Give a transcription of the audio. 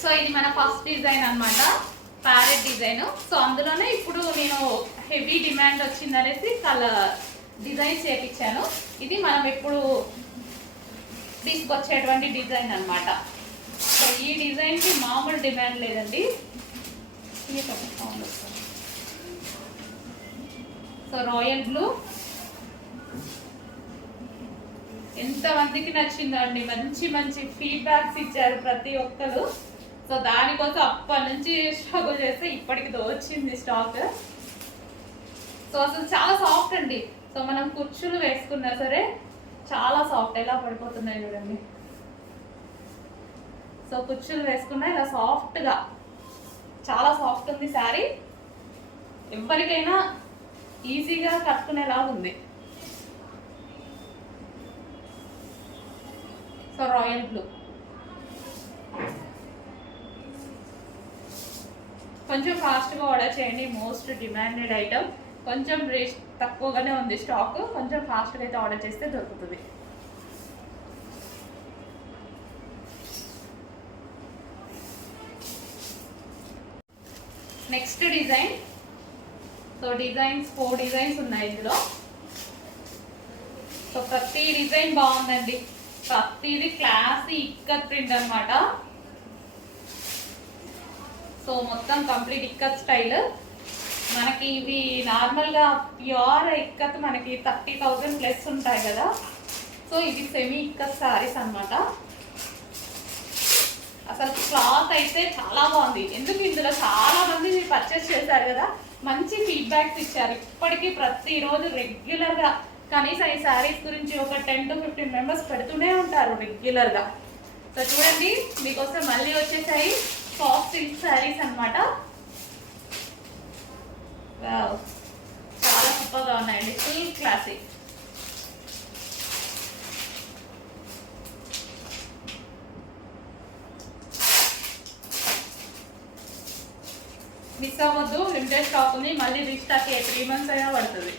So ఇది మన first design అన్నమాట, ప్యారెట్ డిజైన్. సో అందులోనే ఇప్పుడు నేను హెవీ డిమాండ్ వచ్చిందనేసి కలర్ డిజైన్ చేపించాను. ఇది మనం ఇప్పుడు తీసుకొచ్చేటువంటి డిజైన్ అన్నమాట. సో ఈ డిజైన్కి మామూలు డిమాండ్ లేదండి. సో రాయల్ బ్లూ ఎంతమందికి నచ్చిందండి, మంచి మంచి ఫీడ్బ్యాక్స్ ఇచ్చారు ప్రతి ఒక్కరు. సో దానికోసం అప్పటి నుంచి స్ట్రగుల్ చేస్తే ఇప్పటికి వచ్చింది స్టాక్. సో అసలు చాలా సాఫ్ట్ అండి. సో మనం కుర్చీలు వేసుకున్నా సరే చాలా సాఫ్ట్, ఎలా పడిపోతున్నాయి చూడండి. సో కుర్చీలు వేసుకున్నా ఇలా సాఫ్ట్గా చాలా సాఫ్ట్ ఉంది శారీ. ఎవరికైనా ఈజీగా కట్టుకునేలాగా ఉంది. సో రాయల్ బ్లూ కొంచెం ఫాస్ట్గా ఆర్డర్ చేయండి, మోస్ట్ డిమాండెడ్ ఐటమ్. కొంచెం రేట్ తక్కువగానే ఉంది స్టాక్, కొంచెం ఫాస్ట్గా అయితే ఆర్డర్ చేస్తే దొరుకుతుంది. Next design. So designs 4 designs ఉన్నాయి ఇందులో. సో ప్రతి డిజైన్ బాగుందండి, ప్రతిది క్లాసీ ఇక్కత్ ప్రింట్ అనమాట. సో మొత్తం కంప్లీట్ ఇక్కత్ స్టైల్. మనకి ఇవి నార్మల్గా ప్యూర్ ఇక్కత్ మనకి 30,000 ప్లస్ ఉంటాయి కదా. సో ఇవి సెమీ ఇక్కత్ శారీస్ అనమాట. అసలు క్లాత్ అయితే చాలా బాగుంది. ఎందుకు ఇందులో చాలా మంది పర్చేస్ చేశారు కదా, మంచి ఫీడ్బ్యాక్స్ ఇచ్చారు. ఇప్పటికీ ప్రతిరోజు రెగ్యులర్గా కనీసం ఈ శారీస్ గురించి ఒక 10 to 15 మెంబర్స్ పెడుతూనే ఉంటారు రెగ్యులర్గా. సో చూడండి, మీకోసం మళ్ళీ వచ్చేసాయి సాఫ్ట్ సిల్క్ శారీస్ అనమాట. చాలా సూపర్గా ఉన్నాయండి, ఫుల్ క్లాసిక్. మిస్ అవ్వద్దు, లిమిటెడ్ స్టాక్ ఉంది. మళ్ళీ రీస్టాక్ 3 months అయినా పడుతుంది.